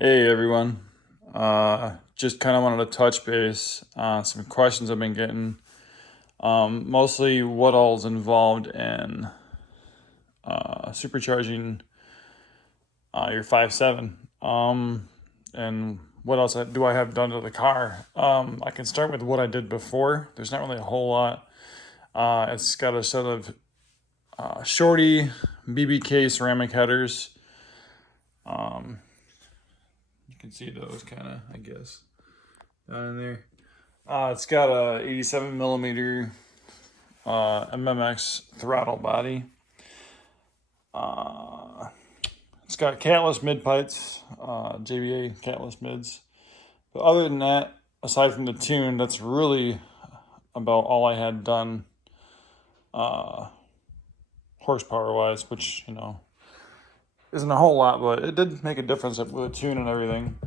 Hey everyone. Just kind of wanted to touch base on some questions I've been getting. Mostly what all's involved in supercharging your 5.7. And what else do I have done to the car? I can start with what I did before. There's not really a whole lot. It's got a set of shorty BBK ceramic headers. You can see those kind of, I guess, down in there. It's got a 87 millimeter MMX throttle body. It's got catless mid pipes, JBA catless mids. But other than that, aside from the tune, that's really about all I had done horsepower wise, which, isn't a whole lot, but it did make a difference with the tune and everything.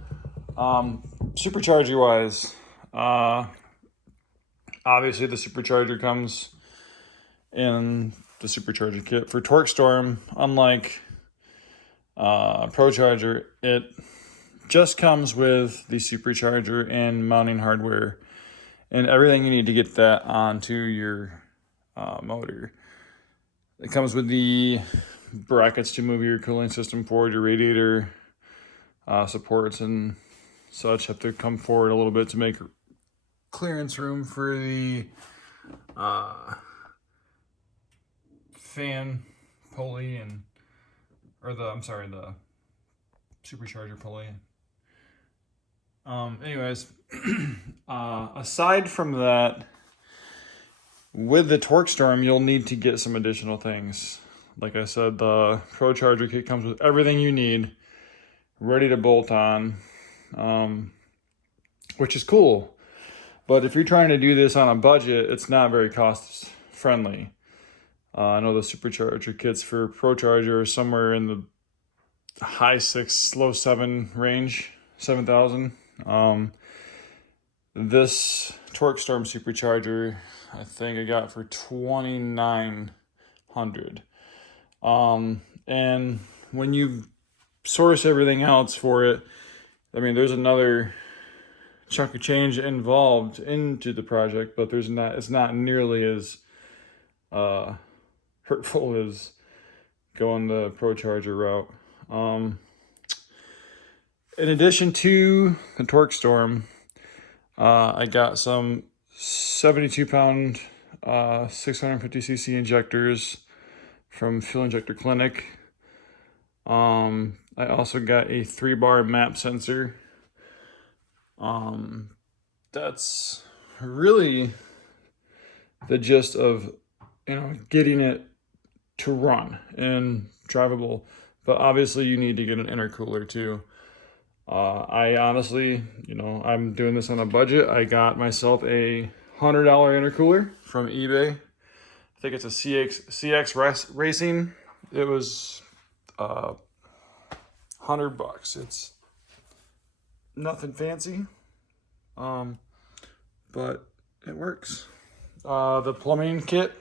Supercharger wise, obviously the supercharger comes in the supercharger kit. For TORQSTORM, unlike ProCharger, it just comes with the supercharger and mounting hardware and everything you need to get that onto your motor. It comes with the brackets to move your cooling system forward, your radiator supports and such have to come forward a little bit to make clearance room for the fan pulley the supercharger pulley. Anyways, aside from that, with the TORQSTORM, you'll need to get some additional things. Like I said, the ProCharger kit comes with everything you need, ready to bolt on, which is cool. But if you're trying to do this on a budget, it's not very cost friendly. I know the supercharger kits for ProCharger are somewhere in the high 6, low 7 range, 7,000. This TORQSTORM supercharger, I think I got for $2,900. And when you source everything else for it, I mean, there's another chunk of change involved into the project, but it's not nearly as hurtful as going the ProCharger route. In addition to the TORQSTORM, I got some 72-pound 650cc injectors from Fuel Injector Clinic. I also got a 3-bar map sensor. That's really the gist of, getting it to run and drivable. But obviously you need to get an intercooler too. I honestly, I'm doing this on a budget. I got myself a $100 intercooler from eBay. I think it's a CX Racing. It was $100. It's nothing fancy, but it works. The plumbing kit,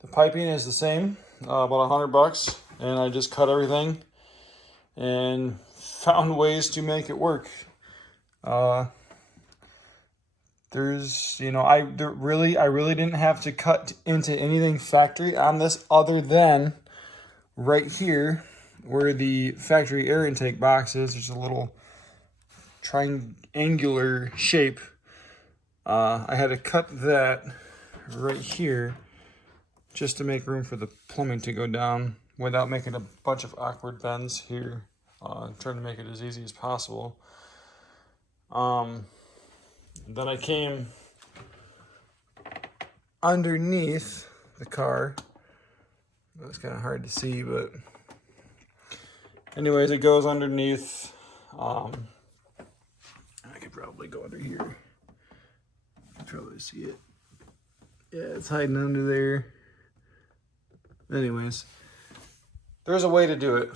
the piping is the same, about $100, and I just cut everything and found ways to make it work. I really didn't have to cut into anything factory on this other than right here where the factory air intake box is. There's a little triangular shape. I had to cut that right here just to make room for the plumbing to go down without making a bunch of awkward bends here. Trying to make it as easy as possible. Then I came underneath the car. It's kind of hard to see, but anyways, it goes underneath. I could probably go under here. You can probably see it. Yeah, it's hiding under there. Anyways, there's a way to do it.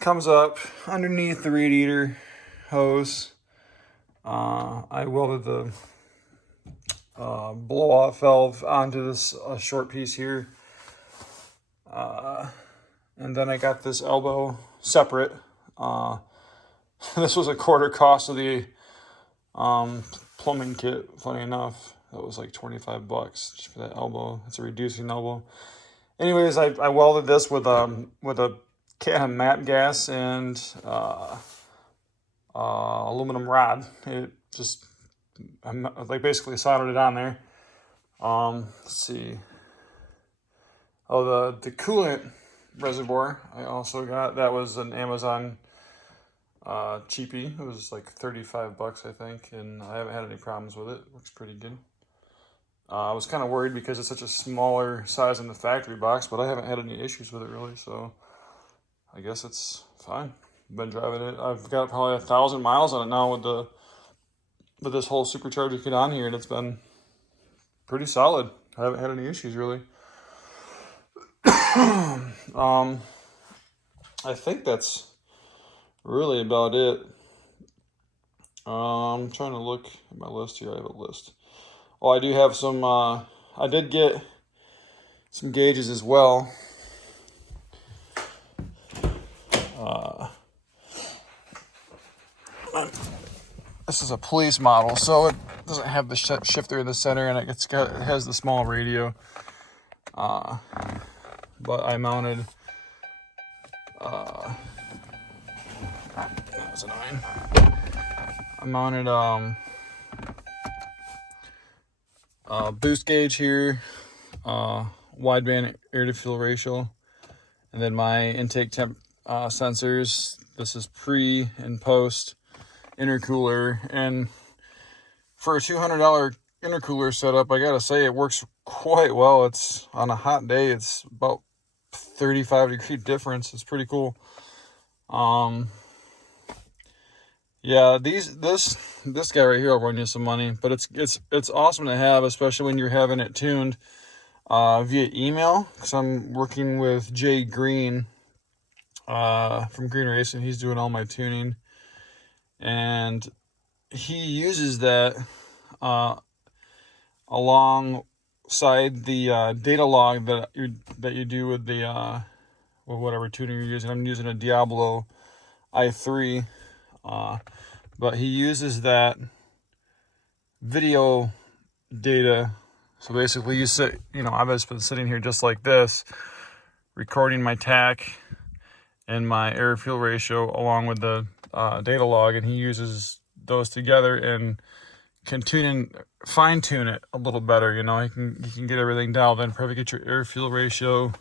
Comes up underneath the radiator hose. I welded the blow-off valve onto this short piece here. And then I got this elbow separate. This was a quarter cost of the plumbing kit. Funny enough, that was like 25 bucks just for that elbow. It's a reducing elbow. Anyways, I welded this with a can of matte gas and aluminum rod. It just, like, basically soldered it on there. Let's see. Oh, the Coolant Reservoir I also got. That was an Amazon Cheapy. It was like 35 bucks, I think, and I haven't had any problems with it. Looks pretty good. I was kind of worried because it's such a smaller size in the factory box, but I haven't had any issues with it really, so I guess it's fine. Been driving it. I've got probably 1,000 miles on it now with this whole supercharger kit on here, and it's been pretty solid. I haven't had any issues really. I think that's really about it. I'm trying to look at my list here. I have a list. Oh, I do have some, I did get some gauges as well. This is a police model, so it doesn't have the shifter in the center, and it has the small radio. But I mounted, that was annoying. I mounted boost gauge here, wideband air to fuel ratio, and then my intake temp sensors. This is pre and post intercooler, and for a $200 intercooler setup, I gotta say it works quite well. It's on a hot day, it's about 35-degree difference. It's pretty cool. Yeah, this guy right here will run you some money, but it's awesome to have, especially when you're having it tuned via email, because I'm working with Jay Green from Green Racing. He's doing all my tuning, and he uses that alongside the data log that you do with the well, whatever tuning you're using. I'm using a Diablo i3, but he uses that video data. So basically, I've just been sitting here just like this, recording my TAC and my air fuel ratio along with the data log, and he uses those together and can fine tune it a little better. He can get everything dialed in, probably get your air fuel ratio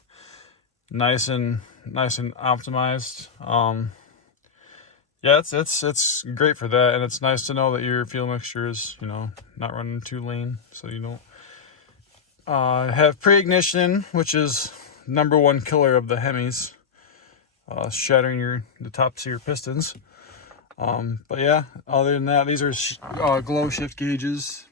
nice and optimized. Yeah, it's great for that, and it's nice to know that your fuel mixture is not running too lean, so you don't have pre-ignition, which is #1 killer of the Hemis, shattering the tops of your pistons. But yeah, other than that, these are glow shift gauges.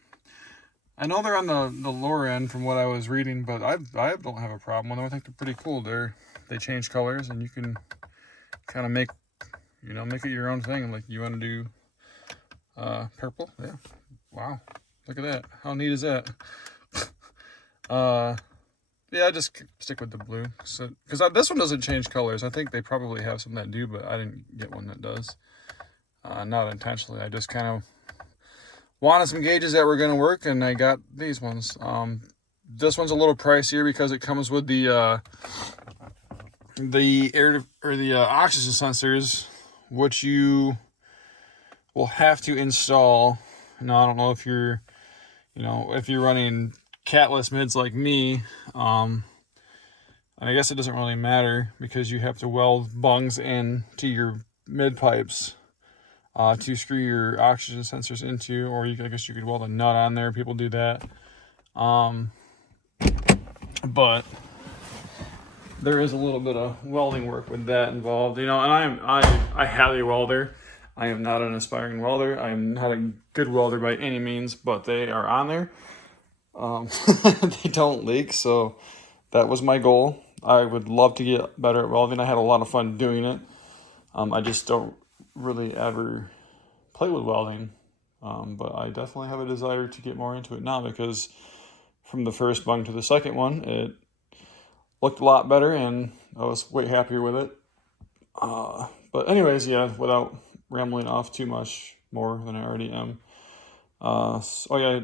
I know they're on the lower end from what I was reading, but I don't have a problem with them. I think they're pretty cool. They change colors, and you can kind of make it your own thing. Like, you want to do purple? Yeah. Wow. Look at that. How neat is that? Yeah, I just stick with the blue. So, because this one doesn't change colors. I think they probably have some that do, but I didn't get one that does. Not intentionally. I just kind of wanted some gauges that were going to work, and I got these ones. This one's a little pricier because it comes with the air or the oxygen sensors, which you will have to install. Now, I don't know if you're running catless mids like me. And I guess it doesn't really matter because you have to weld bungs in to your mid pipes to screw your oxygen sensors into, or I guess you could weld a nut on there. People do that. But there is a little bit of welding work with that involved, and I have a welder. I am not an aspiring welder. I am not a good welder by any means, but they are on there. They don't leak, so that was my goal. I would love to get better at welding. I had a lot of fun doing it. I just don't really ever play with welding, but I definitely have a desire to get more into it now, because from the first bung to the second one, it looked a lot better, and I was way happier with it. But anyways, yeah, without rambling off too much more than I already am. Oh yeah,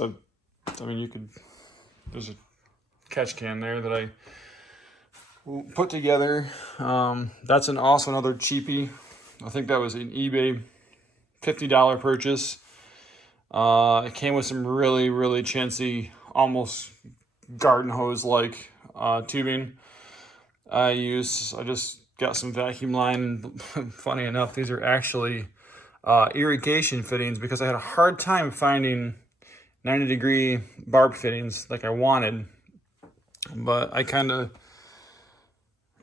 I mean, you could, there's a catch can there that I put together. That's also another cheapy. I think that was an eBay $50 purchase. It came with some really, really chintzy, almost garden hose like tubing. I just got some vacuum line. Funny enough, these are actually irrigation fittings because I had a hard time finding 90-degree barb fittings like I wanted. But I kind of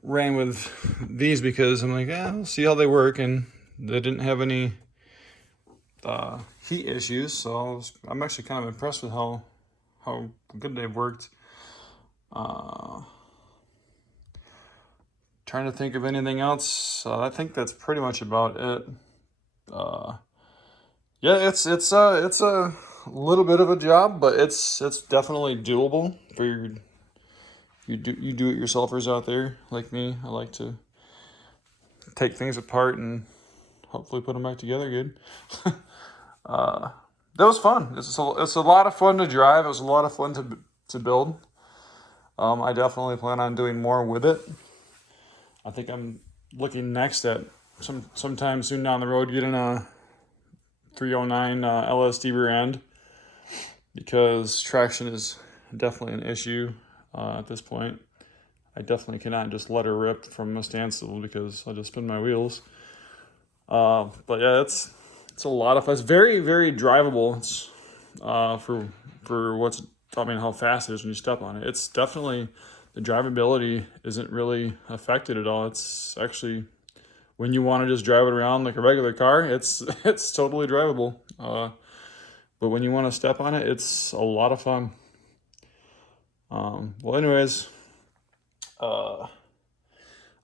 ran with these because I'm like, yeah, we'll see how they work, and they didn't have any heat issues, so I'm actually kind of impressed with how good they've worked. Trying to think of anything else. I think that's pretty much about it. Yeah, it's a little bit of a job, but it's definitely doable for you do it yourselfers out there like me. I like to take things apart and hopefully put them back together good. That was fun. It's a lot of fun to drive. It was a lot of fun to build. I definitely plan on doing more with it. I think I'm looking next at sometime soon down the road getting a 309 LSD rear end, because traction is definitely an issue at this point. I definitely cannot just let her rip from a standstill because I'll just spin my wheels. But yeah, it's a lot of fun. It's very, very drivable. It's for what's, I mean, how fast it is when you step on it. It's definitely, the drivability isn't really affected at all. It's actually, when you want to just drive it around like a regular car, it's totally drivable. But when you want to step on it, it's a lot of fun. Well, anyways, I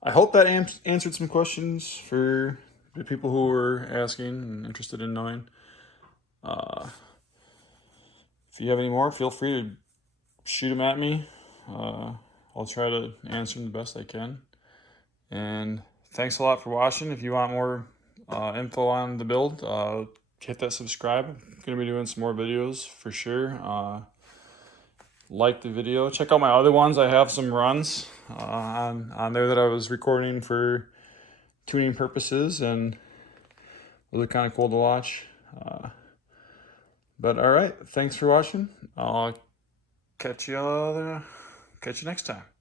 hope that answered some questions for the people who were asking and interested in knowing. If you have any more, feel free to shoot them at me. I'll try to answer them the best I can. And thanks a lot for watching. If you want more info on the build, hit that subscribe. I'm going to be doing some more videos for sure. Like the video. Check out my other ones. I have some runs on there that I was recording for tuning purposes, and those are kind of cool to watch. But all right, thanks for watching. I'll catch you next time.